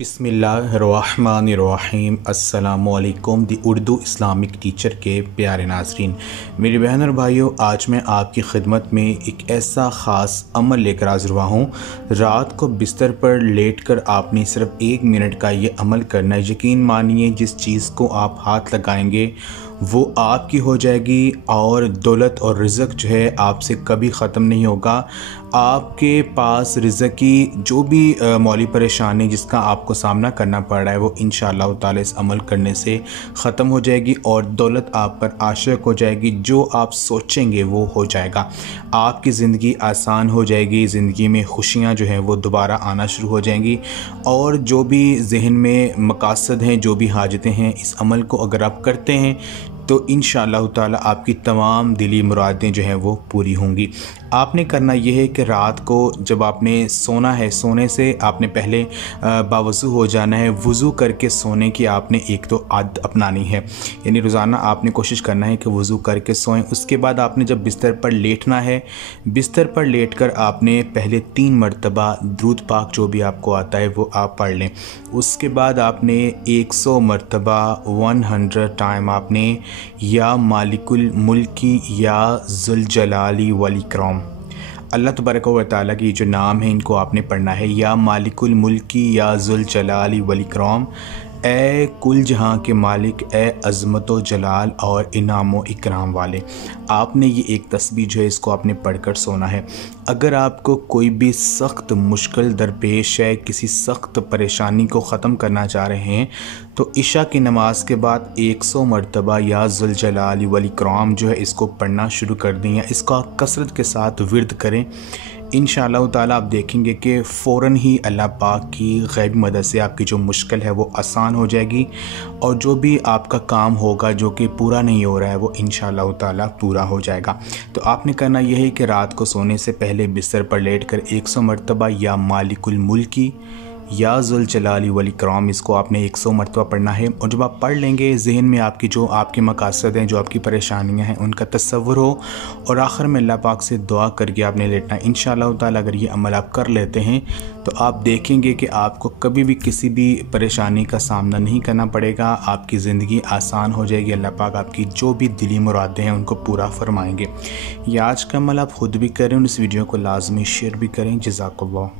बिस्मिल्लाहिर्रहमानिर्रहीम। अस्सलामुअलैकुम। दी Urdu Islamic teacher के प्यारे नाज़रीन, मेरे बहन और भाइयों, आज मैं आपकी खिदमत में एक ऐसा ख़ास अमल लेकर हाज़िर हुआ हूँ। रात को बिस्तर पर लेटकर आपने सिर्फ 1 मिनट का ये अमल करना है। यकीन मानिए, जिस चीज़ को आप हाथ लगाएंगे वो आपकी हो जाएगी और दौलत और रिज़्क़ जो है आपसे कभी ख़त्म नहीं होगा। आपके पास रिज़्क़ की जो भी मौली परेशानी जिसका आपको सामना करना पड़ रहा है वो इंशाअल्लाह ताला इस अमल करने से ख़त्म हो जाएगी और दौलत आप पर आशिक हो जाएगी। जो आप सोचेंगे वो हो जाएगा। आपकी ज़िंदगी आसान हो जाएगी। ज़िंदगी में खुशियाँ जो हैं वो दोबारा आना शुरू हो जाएंगी और जो भी ज़हन में मकासद हैं, जो भी हाजतें हैं, इस अमल को अगर आप करते हैं तो इंशाअल्लाह ताला आपकी तमाम दिली मुरादें जो हैं वो पूरी होंगी। आपने करना यह है कि रात को जब आपने सोना है, सोने से आपने पहले बावज़ू हो जाना है। वज़ू करके सोने की आपने एक तो आदत अपनानी है, यानी रोज़ाना आपने कोशिश करना है कि वज़ू करके सोएं। उसके बाद आपने जब बिस्तर पर लेटना है, बिस्तर पर लेटकर आपने पहले 3 मरतबा दुरूद पाक जो भी आपको आता है वो आप पढ़ लें। उसके बाद आपने 100 मरतबा 100 टाइम आपने या मालिकुल मुल्की या ज़ुल जलाली वल इकराम, अल्लाह तबारक व तआला की जो नाम है इनको आपने पढ़ना है। या मालिकुल मुल्की या ज़ुल जलाली वल इकराम, ए कुल जहाँ के मालिक, ए अज़मत व जलाल और इनाम व इकराम वाले। आपने ये एक तस्बीह जो है इसको आपने पढ़कर सोना है। अगर आपको कोई भी सख्त मुश्किल दरपेश है, किसी सख्त परेशानी को ख़त्म करना चाह रहे हैं, तो इशा की नमाज के बाद 100 मरतबा या ज़ुल जलाली वल इकराम जो है इसको पढ़ना शुरू कर दें या इसको आप कसरत के साथ विर्द करें। इंशाअल्लाह ताला आप देखेंगे कि फ़ौरन ही अल्लाह पाक की गैबी मदद से आपकी जो मुश्किल है वो आसान हो जाएगी और जो भी आपका काम होगा जो कि पूरा नहीं हो रहा है वो इंशाअल्लाह ताला पूरा हो जाएगा। तो आपने करना यह है कि रात को सोने से पहले बिस्तर पर लेटकर 100 मरतबा या मालिकुल मुल्की या ज़ुल जलाली वल इकराम इसको आपने 100 मरतबा पढ़ना है। और जब आप पढ़ लेंगे, ज़हन में आपकी जो आपके मकासद हैं, जो आपकी परेशानियां हैं, उनका तस्वुर हो और आखिर में अल्लाह पाक से दुआ करके आपने लेटना है। इंशाअल्लाह ताला अगर ये अमल आप कर लेते हैं तो आप देखेंगे कि आपको कभी भी किसी भी परेशानी का सामना नहीं करना पड़ेगा। आपकी ज़िंदगी आसान हो जाएगी। अल्लाह पाक आपकी जो भी दिली मुरादें हैं उनको पूरा फरमाएँगे। ये आज का अमल आप ख़ुद भी करें और इस वीडियो को लाजमी शेयर भी करें। जज़ाकल्लाह।